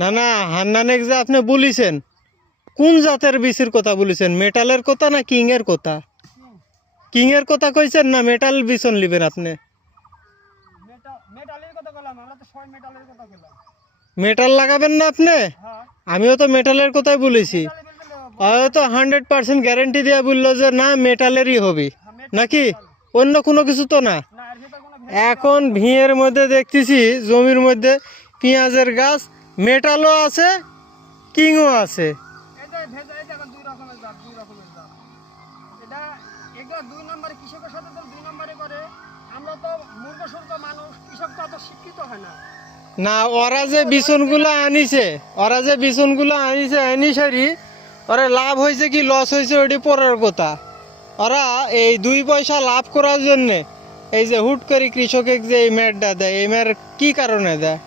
না না, হান্নানে যে আপনি বলেছেন কোন জাতের বীজের কথা বলেছেন, মেটালের কথা না কিং এর কথা? কিং এর কথা কইছেন না মেটাল বিছন লিবেন আপনি? মেটালের কথা বললাম, আমরা তো সবাই মেটালের কথা বললাম। মেটাল লাগাবেন না আপনি? হ্যাঁ, আমিও তো মেটালের কথাই বলেছি। মেটালে বলতে হয়তো 100% গ্যারেন্টি দিয়ে বললো যে না মেটালেরই হবে, নাকি অন্য কোনো কিছু তো না। না, এর ভিতর কোনো এখন ভিঁয়ের মধ্যে দেখতেছি জমির মধ্যে পেঁয়াজের গাছ, মেটালও আছে কিংও আছে। এটা ভেজা, এই দেখেন দুই রকমের জাত, দুই রকমের জাত। এটা এগুলো দুই নম্বরে কৃষকের সাথে তো দুই নম্বরে করে। আমরা তো মূর্খসূর্খ মানুষ, কৃষক তো অত শিক্ষিত হয় না। না, ওরা যে বিছনগুলো আনিছে আনিসারি ওরা লাভ হয়েছে কি লস হয়েছে ওটি পরের কথা। ওরা এই 2 পয়সা লাভ করার জন্যে এই যে হুট করে কৃষকে যে এই ম্যাটটা দেয়, এই ম্যাট কি কারণে দেয়?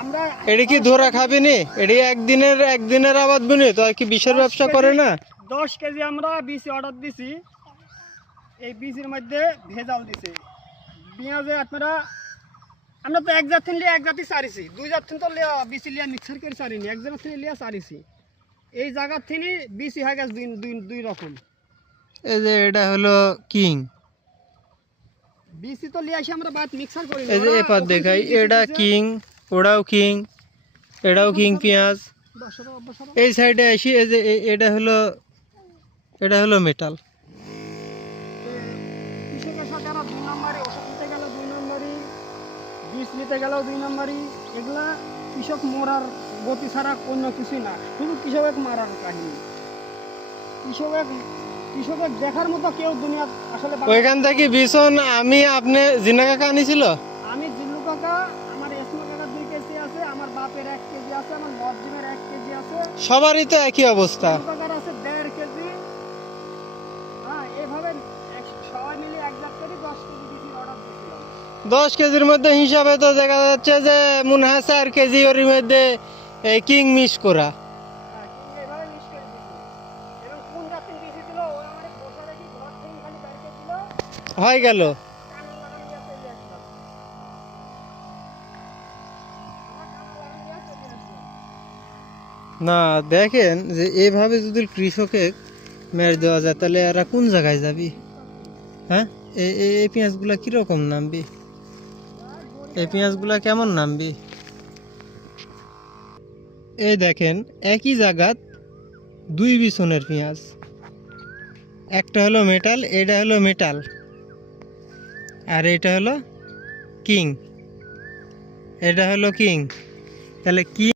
আমরা এটি কি ধরা খাবিনি? এটি একদিনের আবাদ বুনি তো, আর কি বিষের ব্যবসা করে না? 10 কেজি আমরা বিসি অর্ডার দিছি, এই বিসির মধ্যে ভেজাল দিছে। পেঁয়াজে আমরা তো এক জাত থেকে এক জাতি সারিছি, দুই জাত থেকে তো বিসি লিয়া মিক্সার করে সারিনি, এক জায়গা থেকে লিয়া সারিছি। এই জায়গার থেকে বিসি হয়ে গেছে দুই রকম। এই যে এটা হলো কিং, বিসি তো লিয়ে আসি আমরা বাদ মিক্সার করি। এই যে এপার দেখাই এটা কিং, ওটাও কিং, এটাও কিং পেঁয়াজ। এই সাইডে আসি, এই যে এটা হলো মেটাল। কৃষকের সাথে আমরা দুই নম্বরই ওষুধ নিতে গেল, দুই নম্বরই বীজ নিতে গেলেও দুই নম্বরই। এগুলা কৃষক মরার গতি ছাড়া অন্য কিছুই না, শুধু কৃষক মারার কাহিনী। কৃষকের দেখার মতো কেউ দুনিয়া আসলে ওইখান থেকে বিছন আপনি জিনা কাকা আনিছিল? আমি জিল্লু কাকা, আমার এসমা কাকা 2 কেজি আছে, আমার বাপের 1 কেজি আছে, আমার মর্জিমের 1 কেজি আছে, সবারই তো একই অবস্থা। জিল্লু কাকার আছে 1.5 কেজি। হ্যাঁ, এইভাবে সবাই মিলে এক জাত করে 10 কেজি বিসির অর্ডার দিয়েছিলাম। 10 কেজির মধ্যে হিসাবে তো দেখা যাচ্ছে যে মনে হয় 4 কেজি ওর মধ্যে এই কিং মিস করা। হ্যাঁ, কিন্তু এইভাবে মিস করে দিয়েছি। এবং কোন জাতের বিসি ছিল ও আমার বসে রেখে ঘর থেকে খালি বের করে দিল, হয়ে গেল। কানে লাগানো দিয়ে চলে আসলাম। আমার কানে লাগানো দিয়ে চলে আসলাম। না, দেখেন যে এভাবে যদি কৃষকে মেরে দেওয়া যায় তাহলে এরা কোন জায়গায় যাবি? হ্যাঁ, এই পেঁয়াজগুলা কিরকম নামবি? এই পেঁয়াজগুলা কেমন নামবি? এই দেখেন একই জায়গাত 2 বিছনের পেঁয়াজ, একটা হলো মেটাল, এটা হলো মেটাল, আর এটা হলো কিং, এটা হলো কিং। তাহলে কি